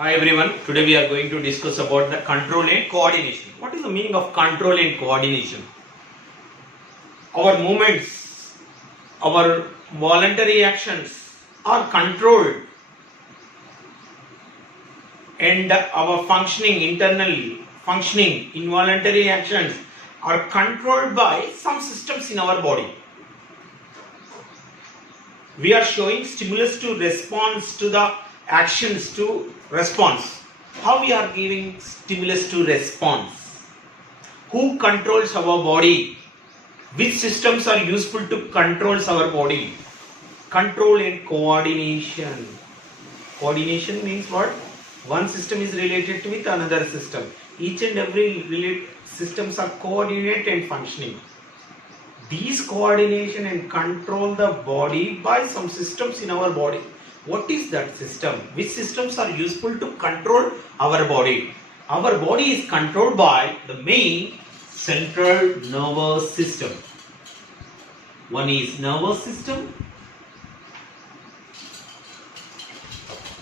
Hi everyone, today we are going to discuss about the control and coordination. What is the meaning of control and coordination? Our movements, our voluntary actions are controlled and our internal functioning, involuntary actions are controlled by some systems in our body. We are showing stimulus to response to the actions to response. How we are giving stimulus to response? Who controls our body? Which systems are useful to control our body? Control and coordination. Coordination means what? One system is related with another system. Each and every systems are coordinated and functioning. These coordination and control the body by some systems in our body. What is that system? Which systems are useful to control our body? Our body is controlled by the main central nervous system. One is nervous system.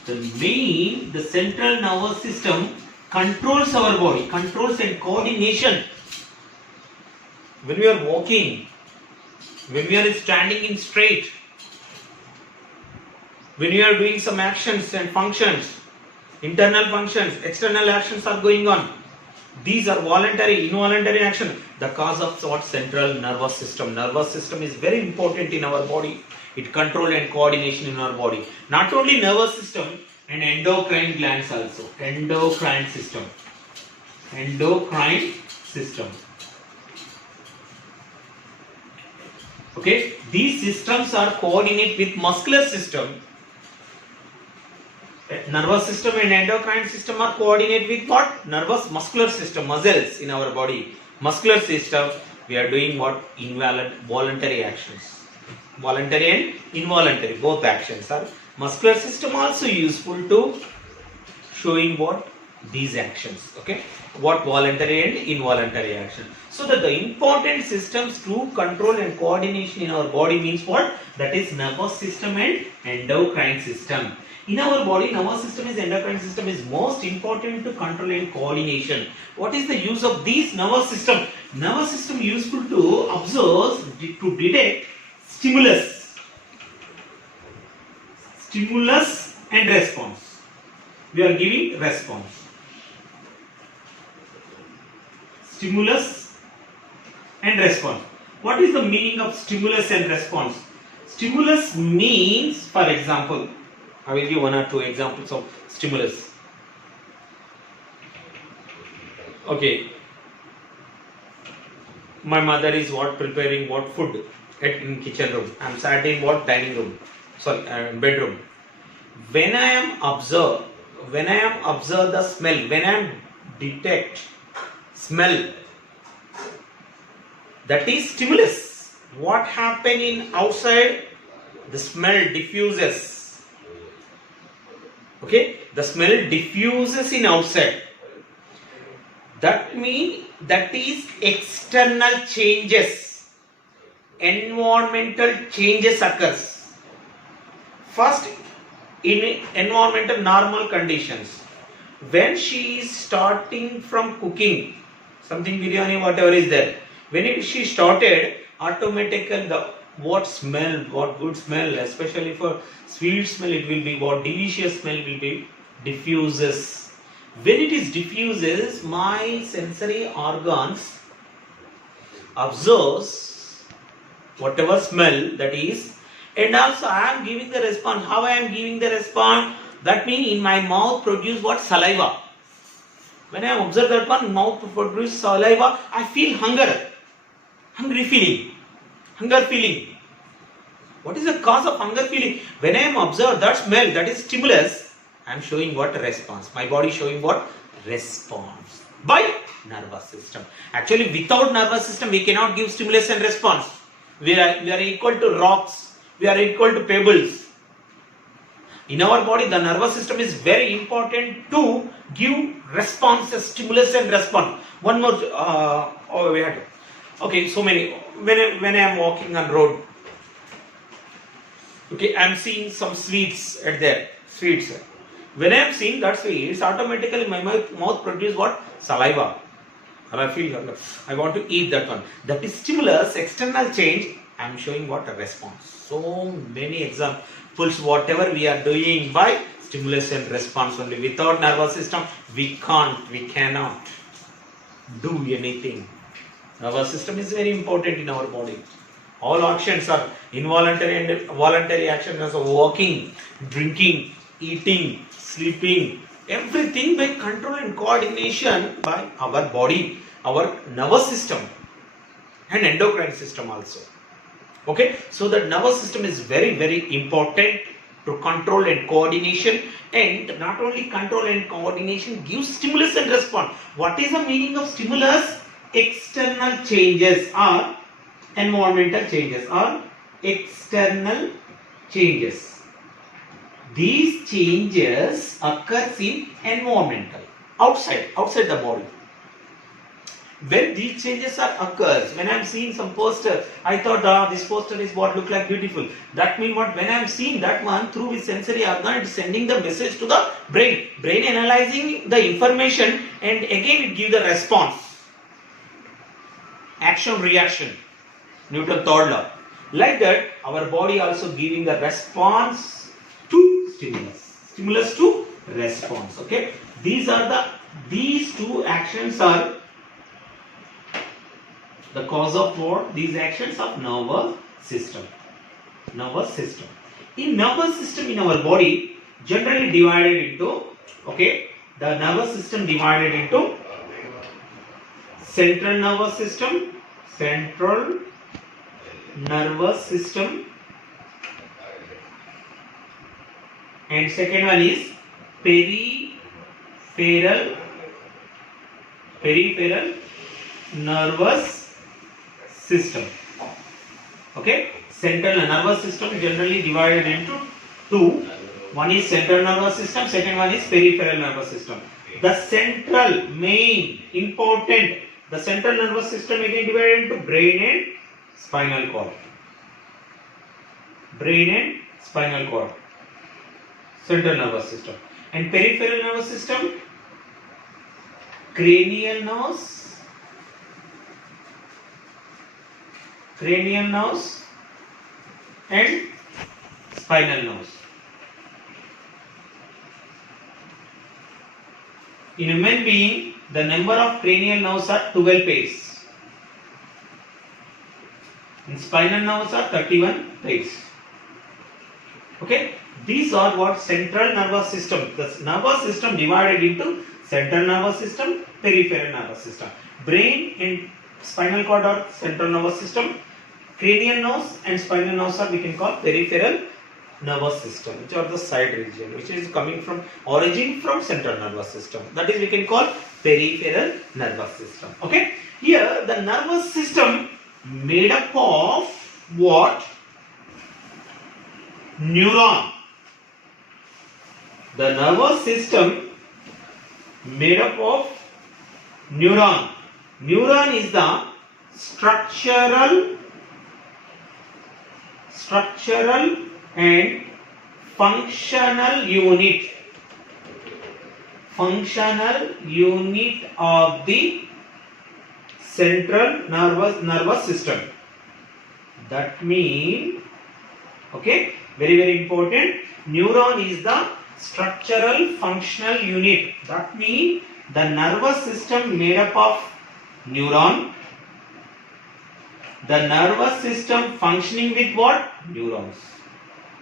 The central nervous system controls our body, controls and coordination. When we are walking, when we are standing in straight, when you are doing some actions and functions, internal functions, external actions are going on. These are voluntary, involuntary action. The cause of what? Central nervous system. Nervous system is very important in our body. It control and coordination in our body. Not only nervous system and endocrine glands also. Endocrine system. Endocrine system. Okay, these systems are coordinate with muscular system. Nervous system and endocrine system are coordinate with what? Muscular system, muscles in our body. Muscular system, we are doing what? Voluntary actions. Voluntary and involuntary, both actions are. Muscular system also useful to showing what? These actions. Okay, what? Voluntary and involuntary action. So that the important systems to control and coordination in our body means what? That is nervous system and endocrine system. In our body, nervous system is endocrine system is most important to control and coordination. What is the use of these nervous system? Nervous system useful to observe, to detect stimulus. Stimulus and response. We are giving response. Stimulus and response. What is the meaning of stimulus and response? Stimulus means, for example, I will give one or two examples of stimulus. Okay. My mother is what? Preparing what? Food in kitchen room. I am sat in what? Dining room. Sorry, bedroom. When I am observe the smell, when I am detect smell, that is stimulus. What happen in outside? The smell diffuses. Okay, the smell diffuses in outside. That means that is external changes. Environmental changes occurs. First, in environmental normal conditions, when she is starting from cooking something, biryani, whatever is there, when she started, automatically the what smell, what good smell, especially for sweet smell, it will be what? Delicious smell will be diffuses. When it is diffuses, my sensory organs observes whatever smell that is, and also I am giving the response. How I am giving the response? That means in my mouth produce what? Saliva. When I observe that one, mouth produce saliva, I feel hungry feeling. Hunger feeling. What is the cause of hunger feeling? When I am observed that smell, that is stimulus, I am showing what? Response. My body showing what? Response. By nervous system. Actually, without nervous system, we cannot give stimulus and response. We are equal to rocks. We are equal to pebbles. In our body, the nervous system is very important to give responses, stimulus and response. One more. We had. Okay, so many. When I am walking on road, okay, I am seeing some sweets at there. Sweets. When I am seeing that sweet, it's automatically my mouth produce what? Saliva. And I feel hunger. I want to eat that one. That is stimulus, external change. I am showing what? A response. So many examples, whatever we are doing by stimulus and response only. Without nervous system, we cannot do anything. Nervous system is very important in our body. All actions are involuntary and voluntary actions, so walking, drinking, eating, sleeping, everything by control and coordination by our body, our nervous system and endocrine system also. Okay, so the nervous system is very, very important to control and coordination, and not only control and coordination, gives stimulus and response. What is the meaning of stimulus? External changes or environmental changes or external changes. These changes occurs in environmental, outside the body. When these changes occurs, when I am seeing some poster, I thought this poster is what look like beautiful. That means what? When I am seeing that one through the sensory organ, it is sending the message to the brain. Brain analyzing the information and again it gives the response. Action reaction. Newton's third law. Like that, our body also giving the response to stimulus. Stimulus to response. Okay. These two actions are the cause of what? These actions of nervous system. Nervous system. In nervous system in our body, generally divided into, okay, the nervous system divided into central nervous system, central nervous system, and second one is peripheral nervous system. Okay, central nervous system generally divided into two. One is central nervous system, second one is peripheral nervous system. The central, main, important, the central nervous system again divided into brain and spinal cord. Brain and spinal cord. Central nervous system. And peripheral nervous system, cranial nerves, and spinal nerves. In human being, the number of cranial nerves are 12 pairs. In spinal nerves are 31 pairs. Okay, these are what? Central nervous system. The nervous system divided into central nervous system, peripheral nervous system. Brain and spinal cord are central nervous system. Cranial nerves and spinal nerves are we can call peripheral nervous system, which are the side region, which is coming from origin from central nervous system. That is we can call peripheral nervous system. Okay, here the nervous system made up of what? Neuron. The nervous system made up of neuron. Neuron is the structural and functional unit of the central nervous system. That means, okay, very important, neuron is the structural functional unit. That means the nervous system made up of neuron. The nervous system functioning with what? Neurons.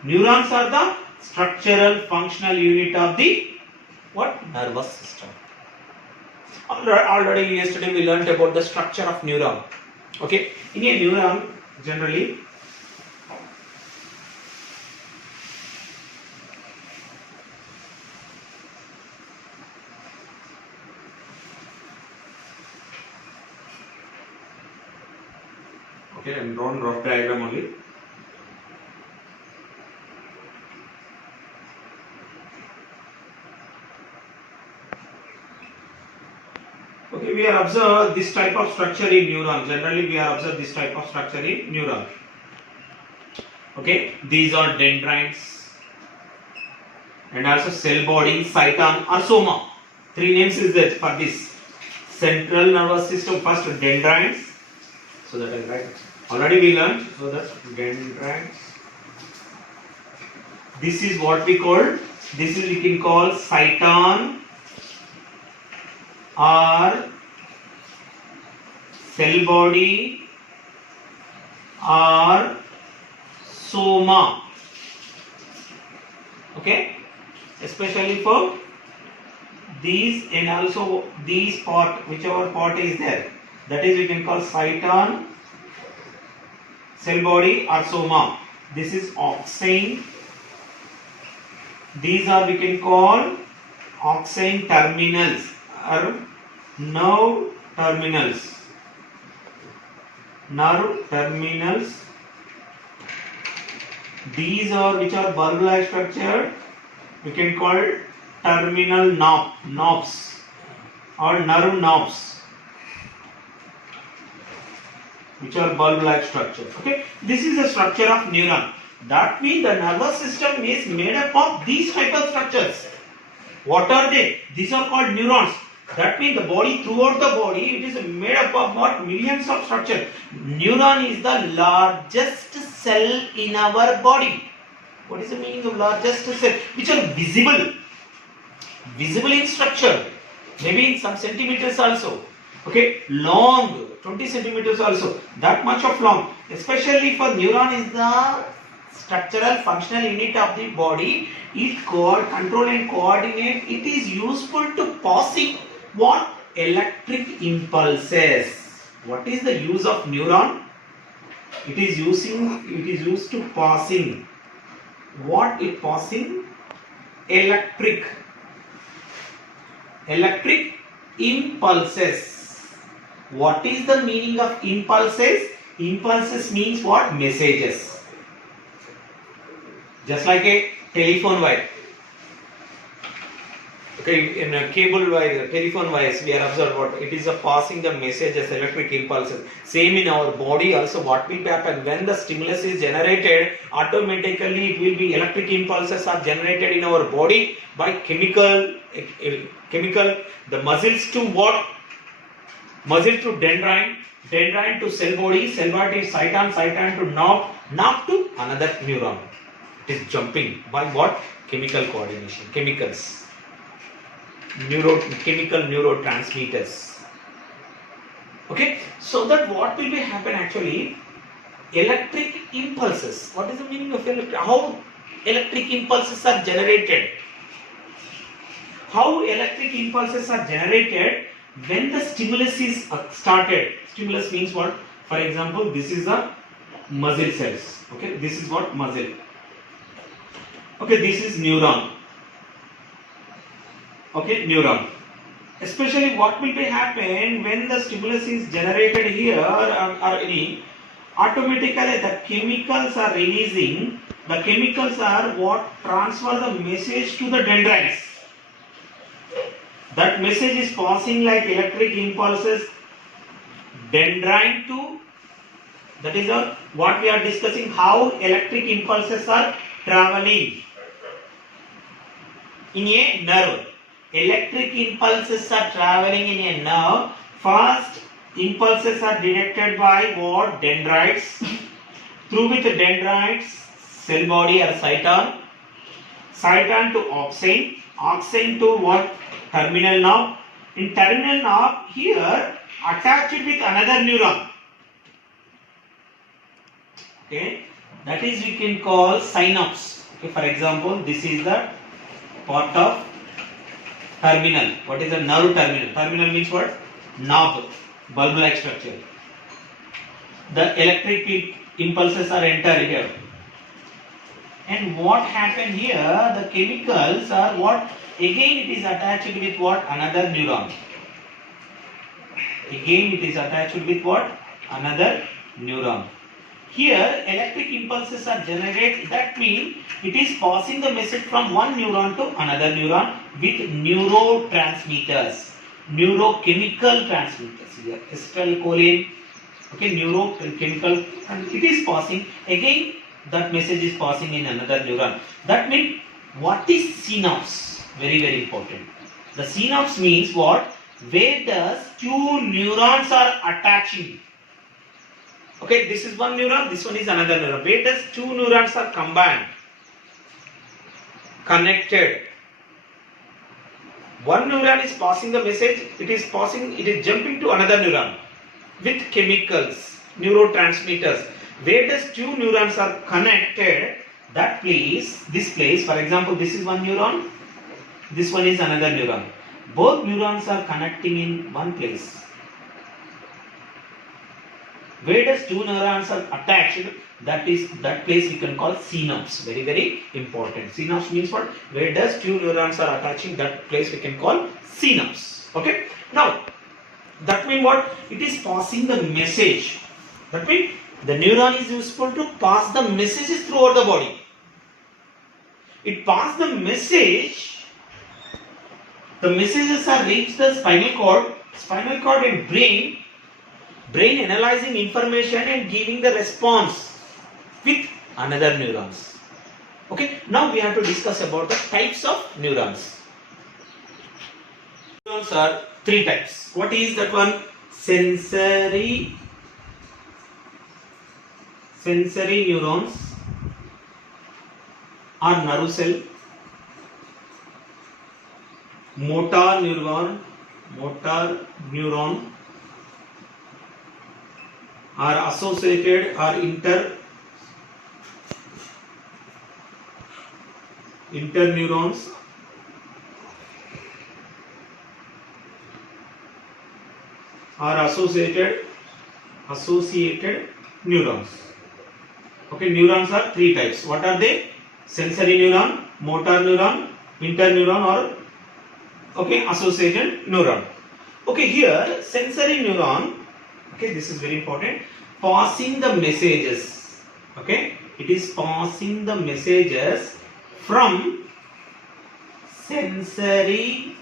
Neurons are the structural functional unit of the what? Nervous system. Already yesterday we learnt about the structure of neuron. Okay, in a neuron generally okay, I am drawn rough diagram only. Okay, we are observe this type of structure in neuron. Generally, we are observe this type of structure in neuron. Okay, these are dendrites and also cell body, cyton or soma. Three names is there for this. Central nervous system, first dendrites. So that is right. Already we learned. So that's dendrites. This is what we call. This is we can call cyton or cell body or soma. Okay, especially for these and also these part, whichever part is there, that is we can call cyton, cell body or soma. This is opsine. These are we can call opsine terminals or nerve terminals. Nerve terminals. These are which are bulb-like structure. We can call terminal knobs or nerve knobs, which are bulb-like structure. Okay, this is the structure of neuron. That means the nervous system is made up of these type of structures. What are they? These are called neurons. That means the body, throughout the body, it is made up of what? Millions of structures. Neuron is the largest cell in our body. What is the meaning of largest cell? Which are visible. Visible in structure. Maybe in some centimeters also. Okay, long, 20 centimeters also. That much of long. Especially for neuron is the structural functional unit of the body. It control and coordinate. It is useful to passing what? Electric impulses. What is the use of neuron? It is used to passing. What it passing? Electric impulses. What is the meaning of impulses? Impulses means what? Messages. Just like a telephone wire. Okay, in a cable wire, telephone wires, we are observed what it is a passing the messages, electric impulses. Same in our body also. What will happen when the stimulus is generated? Automatically, it will be electric impulses are generated in our body by chemical. The muscles to what? Muscle to dendrite, dendrite to cell body to cyton, cyton to knob to another neuron. It is jumping by what? Chemical coordination, chemicals. Chemical neurotransmitters. Okay, so that what will be happen actually? Electric impulses. What is the meaning of electric? How electric impulses are generated? How electric impulses are generated when the stimulus is started? Stimulus means what? For example, this is the muscle cells. Okay, this is what? Muscle. Okay, this is neuron. Okay, neuron. Especially what will be happen when the stimulus is generated here or any, automatically the chemicals are releasing. The chemicals are what? Transfer the message to the dendrites. That message is passing like electric impulses dendrite to, that is what we are discussing, how electric impulses are traveling in a nerve. Electric impulses are traveling in a nerve. First, impulses are directed by what? Dendrites. Through with the dendrites, cell body or cyton. Cyton to opsine. Opsine to what? Terminal knob. In terminal knob, here attached with another neuron. Okay, that is we can call synapse. Okay, for example, this is the part of terminal. What is a nerve terminal? Terminal means what? Knob, bulb-like structure. The electric impulses are entered here. And what happened here? The chemicals are what? Again it is attached with what? Another neuron. Again it is attached with what? Another neuron. Here electric impulses are generated. That means it is passing the message from one neuron to another neuron with neurotransmitters, neurochemical transmitters. Here acetylcholine, okay, neurochemical, and it is passing again. That message is passing in another neuron. That means What is synapse? Very, very important. The synapse means what? Where does two neurons are attaching. Okay, this is one neuron, this one is another neuron. Where does two neurons are combined, connected. One neuron is passing the message, it is jumping to another neuron with chemicals, neurotransmitters. Where does two neurons are connected, that place, this place, for example, this is one neuron, this one is another neuron. Both neurons are connecting in one place. Where does two neurons are attached, that place we can call synapse. Very, very important. Synapse means what? Where does two neurons are attaching, that place we can call synapse. Okay. Now, that means what? It is passing the message. That means the neuron is useful to pass the messages throughout the body. It passes the message. The messages are reached the spinal cord and brain analyzing information and giving the response with another neurons. Okay, now we have to discuss about the types of neurons. Neurons are three types. What is that one? Sensory neurons are nerve cell. Motor neuron are associated or interneurons are associated neurons. Okay, neurons are three types. What are they? Sensory neuron, motor neuron, interneuron, or okay, associated neuron. Okay, here sensory neuron. Okay, this is very important. Passing the messages. Okay, it is passing the messages from sensory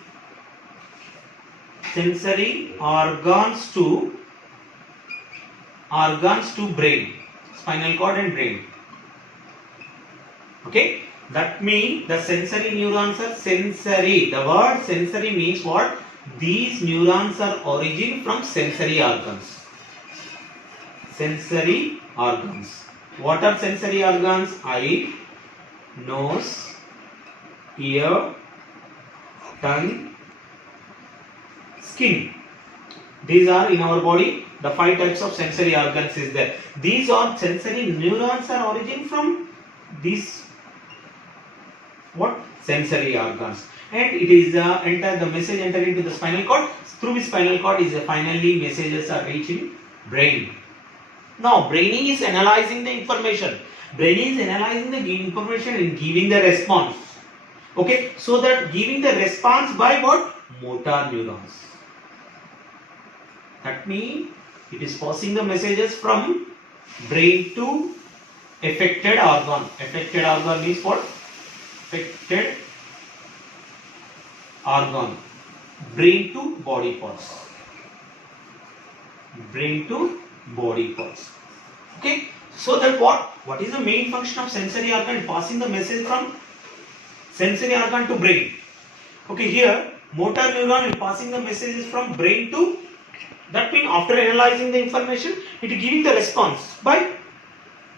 organs to brain, spinal cord and brain. Okay, that means the sensory neurons are sensory. The word sensory means what? These neurons are origin from sensory organs. Sensory organs. What are sensory organs? Eye, nose, ear, tongue, skin. These are in our body. The 5 types of sensory organs is there. These are sensory neurons are origin from these what? Sensory organs. And it is the message enter into the spinal cord. Through the spinal cord is finally messages are reaching brain. Now, brain is analyzing the information. Brain is analyzing the information and giving the response. Okay, so that giving the response by what? Motor neurons. That means it is passing the messages from brain to affected organ. Affected organ is what? Affected organ. Brain to body parts. Brain to body parts. Okay, so that what is the main function of sensory organ? Passing the message from sensory organ to brain. Okay, here motor neuron is passing the messages from brain to, that means after analyzing the information, it is giving the response by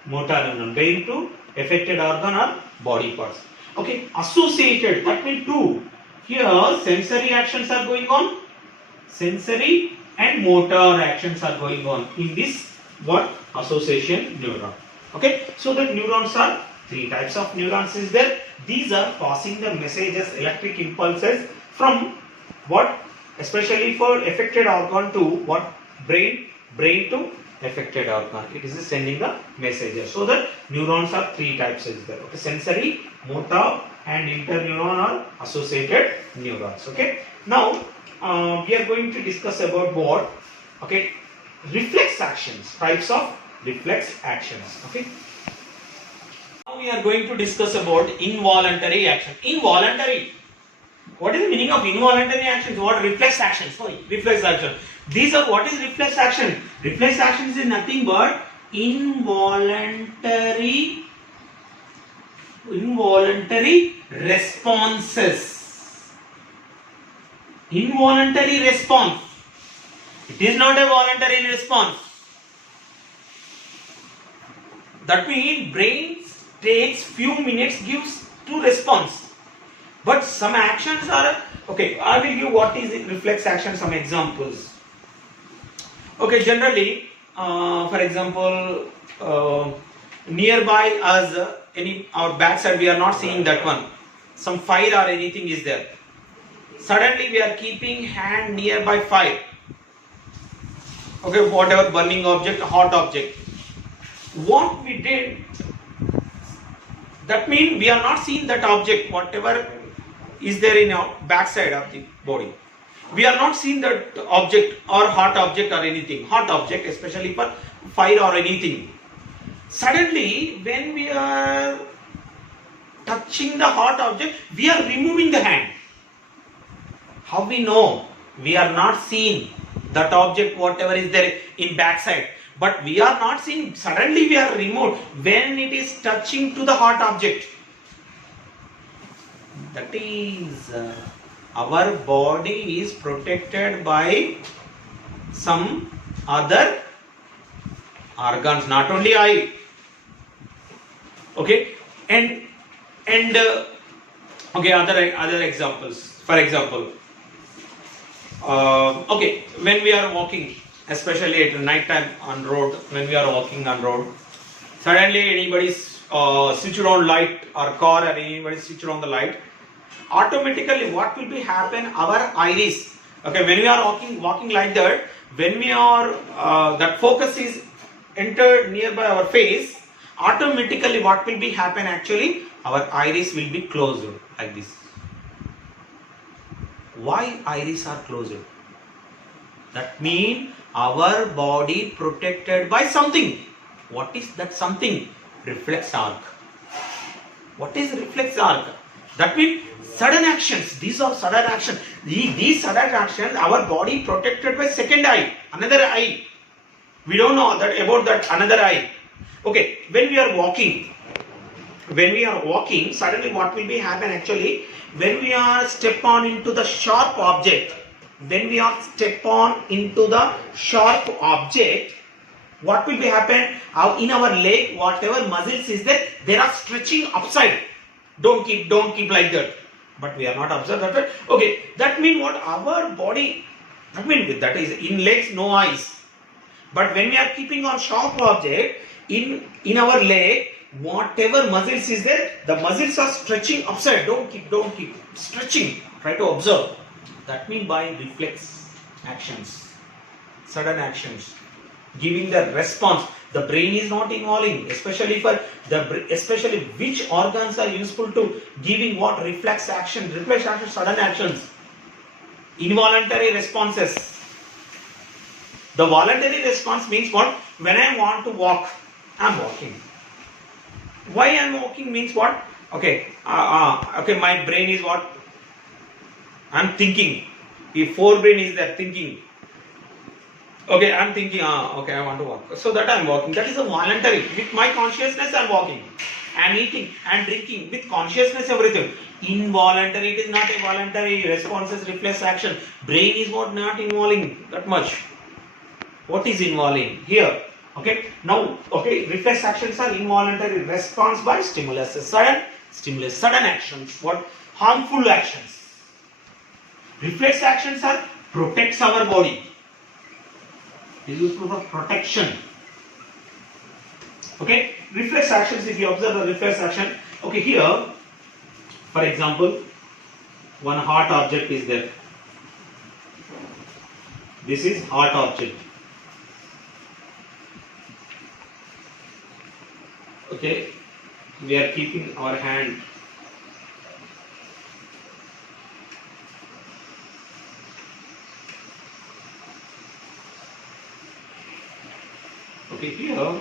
motor neuron, brain to affected organ or body parts. Okay, associated, that means two. Here sensory actions are going on, sensory and motor actions are going on in this what? Association neuron. Okay, so the neurons are 3 types of neurons is there. These are passing the messages, electric impulses from what? Especially for affected organ to what? Brain to affected organ. It is sending the messages. So the neurons are 3 types is there. Okay, sensory, motor and interneuron are associated neurons. Okay, now we are going to discuss about what? Okay, reflex actions, types of reflex actions. Okay, now we are going to discuss about involuntary action. Involuntary, what is the meaning of involuntary actions? What? Reflex actions. Sorry, reflex action. These are what is reflex action? Reflex actions is nothing but involuntary Involuntary responses. Involuntary response. It is not a voluntary response. That means brain takes few minutes, gives to response. But some actions are okay. I will give what is reflex action. Some examples. Okay, generally, for example, nearby us, our backside, we are not seeing that one. Some fire or anything is there. Suddenly, we are keeping hand nearby fire. Okay, whatever burning object, hot object. What we did, that means we are not seeing that object, whatever is there in our backside of the body. We are not seeing that object or hot object or anything. Hot object, especially for fire or anything. Suddenly, when we are touching the hot object, we are removing the hand. How we know? We are not seeing that object, whatever is there in backside. But we are not seeing, suddenly we are removed when it is touching to the hot object. That is, our body is protected by some other organs, not only eye. Okay, and okay, other examples. For example, okay, when we are walking, especially at night time on road, when we are walking on road, suddenly anybody's switch on light or car or anybody switch on the light, automatically what will be happen? Our iris. Okay, when we are walking like that, when we are that focus is entered nearby our face, automatically what will be happen? Actually, our iris will be closed like this. Why iris are closed? That means our body protected by something. What is that something? Reflex arc. What is reflex arc? That means sudden actions. These are sudden actions. These sudden actions, our body protected by second eye, another eye. We don't know that about that another eye. Okay, when we are walking, suddenly what will be happen actually? When we are step on into the sharp object, what will be happen? In our leg, whatever muscles is there, they are stretching upside. Don't keep like that. But we are not observed that. Okay, that means what? Our body, that is in legs, no eyes. But when we are keeping on sharp object, in our leg, whatever muscles is there, the muscles are stretching upside. Don't keep stretching. Try to observe. That means by reflex actions, sudden actions, giving the response. The brain is not involving, especially which organs are useful to giving what? Reflex action, sudden actions, involuntary responses. The voluntary response means what? When I want to walk, I am walking. Why I am walking means what? Okay, okay, my brain is what? I am thinking. If forebrain is there thinking. Okay, I am thinking, okay, I want to walk. So that I am walking. That is a voluntary. With my consciousness I am walking. I am eating, I am drinking. With consciousness everything. Involuntary, it is not a voluntary. Responses, reflex action. Brain is what? Not involving that much. What is involving? Here. Okay. Now, okay, reflex actions are involuntary response by stimulus. Sudden actions. What? Harmful actions. Reflex actions are protects our body. Is useful for protection. Okay, reflex actions, if you observe the reflex action, okay, here, for example, one hot object is there. This is hot object. Okay, we are keeping our hand. Okay, here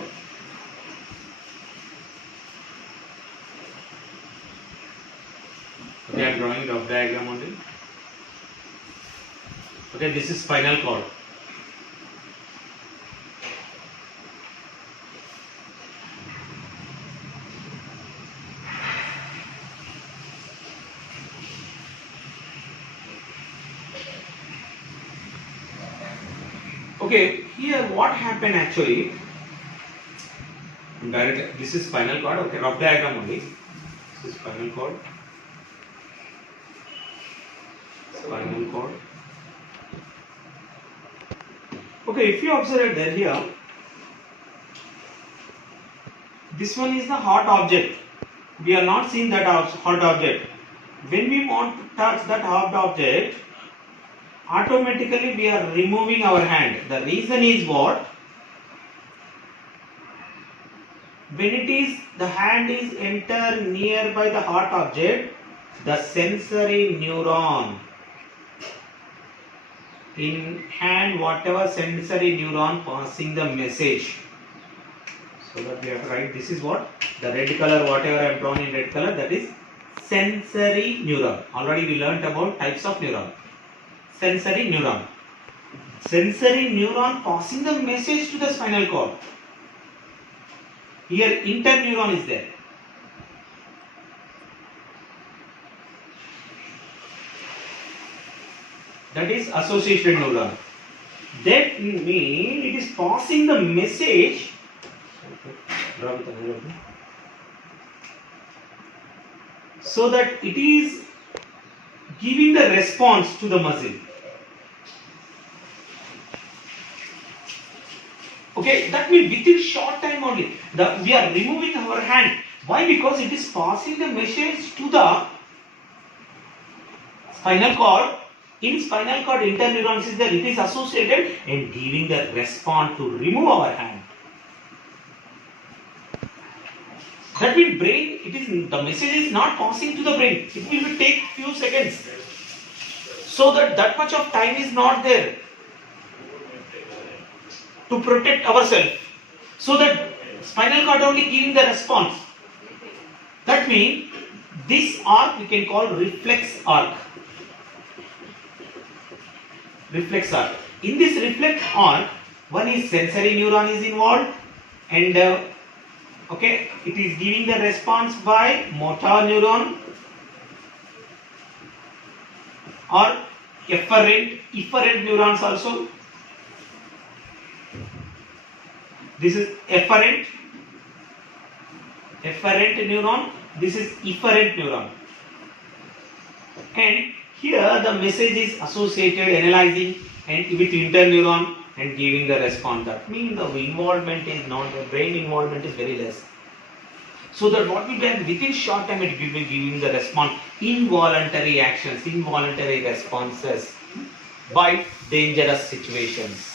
I am drawing rough diagram on it. Okay, this is spinal cord. Okay, here what happened actually? Direct. This is spinal cord. Okay, rough diagram only. This is spinal cord. Spinal cord. Okay, if you observe it there here, this one is the hot object. We are not seeing that hot object. When we want to touch that hot object, automatically we are removing our hand. The reason is what? When it is the hand is enter nearby the hot object, the sensory neuron in hand, whatever sensory neuron passing the message. So that we have to write, this is what? The red color, whatever I have drawn in red color, that is sensory neuron. Already we learnt about types of neuron. Sensory neuron. Sensory neuron passing the message to the spinal cord. Here interneuron is there. That is associated neuron. That means it is passing the message. So that it is giving the response to the muscle. Okay, that means within short time only, we are removing our hand. Why? Because it is passing the message to the spinal cord. In spinal cord, interneurons is there, it is associated and giving the response to remove our hand. That means brain, the message is not passing to the brain. It will take few seconds. So that much of time is not there to protect ourselves. So that spinal cord only giving the response. That means this arc we can call reflex arc. Reflex arc. In this reflex arc, one is sensory neuron is involved, and okay, it is giving the response by motor neuron or efferent neurons also. This is efferent neuron. This is efferent neuron. And here the message is associated, analyzing, and with interneuron and giving the response. That means the involvement is not, the brain involvement is very less. So that what we do within short time it will be giving the response, involuntary actions, involuntary responses by dangerous situations.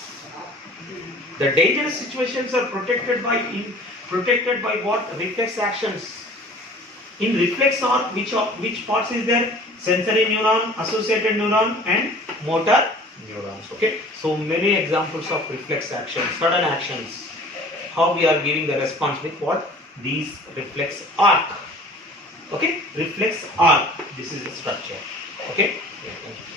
The dangerous situations are protected by what? Reflex actions. In reflex arc, which parts is there? Sensory neuron, associated neuron, and motor neurons. Okay. So many examples of reflex actions, sudden actions. How we are giving the response with what? These reflex arc. Okay. Reflex arc. This is the structure. Okay. Yeah, thank you.